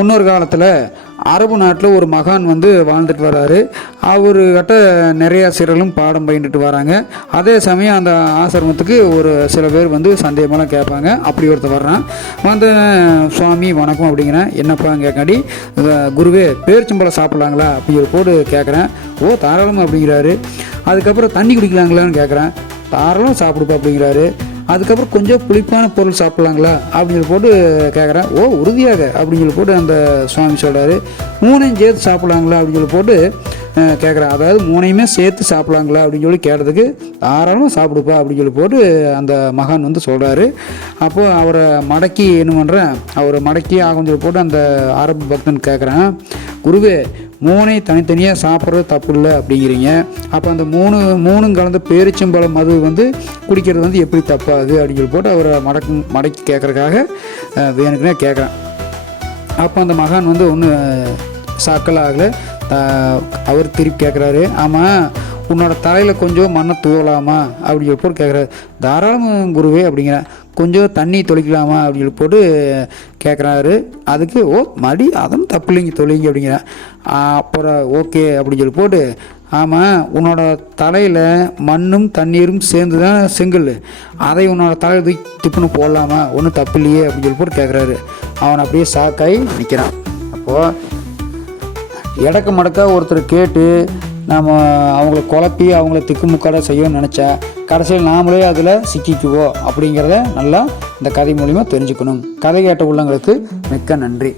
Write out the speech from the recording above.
முன்னொரு காலத்தில் அரபு நாட்டில் ஒரு மகான் வந்து வாழ்ந்துட்டு வர்றாரு. அவர்கிட்ட நிறையா சிறலும் பாடம் பயின்றுட்டு வராங்க. அதே சமயம் அந்த ஆசிரமத்துக்கு ஒரு சில பேர் வந்து சந்தேகமெல்லாம் கேட்பாங்க. அப்படி ஒருத்தர் வர்றான். வந்து சுவாமி வணக்கம் அப்படிங்கிறேன். என்னப்பா கேட்காடி, குருவே பேரிச்சம்பழம் சாப்பிட்லாங்களா அப்படின்னு போட்டு கேட்குறேன். ஓ தாராளமாக அப்படிங்கிறாரு. அதுக்கப்புறம் தண்ணி குடிக்கலாங்களான்னு கேட்குறேன். தாராளம் சாப்பிடுப்பா அப்படிங்கிறாரு. அதுக்கப்புறம் கொஞ்சம் புளிப்பான பொருள் சாப்பிட்லாங்களா அப்படின்னு சொல்லி போட்டு கேட்குறேன். ஓ உறுதியாக அப்படின்னு சொல்லி போட்டு அந்த சுவாமி சொல்கிறாரு. மூணையும் சேர்த்து சாப்பிட்லாங்களா அப்படின்னு சொல்லி போட்டு கேட்குறேன். அதாவது மூணையுமே சேர்த்து சாப்பிட்லாங்களா அப்படின்னு சொல்லி கேட்டதுக்கு தாராளமாக சாப்பிடுப்பா அப்படின்னு சொல்லி போட்டு அந்த மகான் வந்து சொல்கிறாரு. அப்போது அவரை மடக்கி என்ன பண்ணுறேன், அவரை மடக்கி ஆகும் சொல்லி போட்டு அந்த அரபு பக்தன் கேட்குறேன். குருவே மூணையும் தனித்தனியாக சாப்பிட்றது தப்பு இல்லை அப்படிங்கிறீங்க. அப்போ அந்த மூணும் கலந்த பேரிச்சம்பழம் மது வந்து குடிக்கிறது வந்து எப்படி தப்பாகுது அப்படின்னு சொல்லி போட்டு அவரை மடக்கி கேட்குறதுக்காக வேணுக்குன்னே கேட்குறேன். அப்போ அந்த மகான் வந்து ஒன்றும் சாக்கல் ஆகலை. அவர் திருப்பி கேட்குறாரு. ஆமாம், உன்னோட தலையில் கொஞ்சம் மண்ணை தூவலாமா அப்படின்னு சொல்லி போட்டு கேட்குறாரு. தாராளம் குருவே அப்படிங்கிறேன். கொஞ்சம் தண்ணி தொளிக்கலாமா அப்படின்னு சொல்லி போட்டு கேட்குறாரு. அதுக்கு ஓ மடி அதுவும் தப்பு இல்லைங்க தொழிங்க அப்படிங்கிறேன். அப்புறம் ஓகே அப்படின்னு சொல்லி போட்டு, ஆமாம் உன்னோட தலையில் மண்ணும் தண்ணீரும் சேர்ந்து தான் செங்கல், அதை உன்னோட தலையில் தூக்கி டிப்புன்னு போடலாமா, ஒன்றும் தப்பு இல்லையே அப்படின்னு சொல்லி போட்டு கேட்குறாரு. அவன் அப்படியே ஷாக்காகி நிற்கிறான். அப்போது இடக்கு மடக்கா ஒருத்தர் கேட்டு நம்ம அவங்கள குழப்பி அவங்கள திக்குமுக்காட செய்யணும்னு நினச்சா கடைசியில் நாமளே அதில் சிக்கிக்குவோம் அப்படிங்கிறத நல்லா இந்த கதை மூலிமா தெரிஞ்சுக்கணும். கதை கேட்ட உள்ளங்களுக்கு மிக்க நன்றி.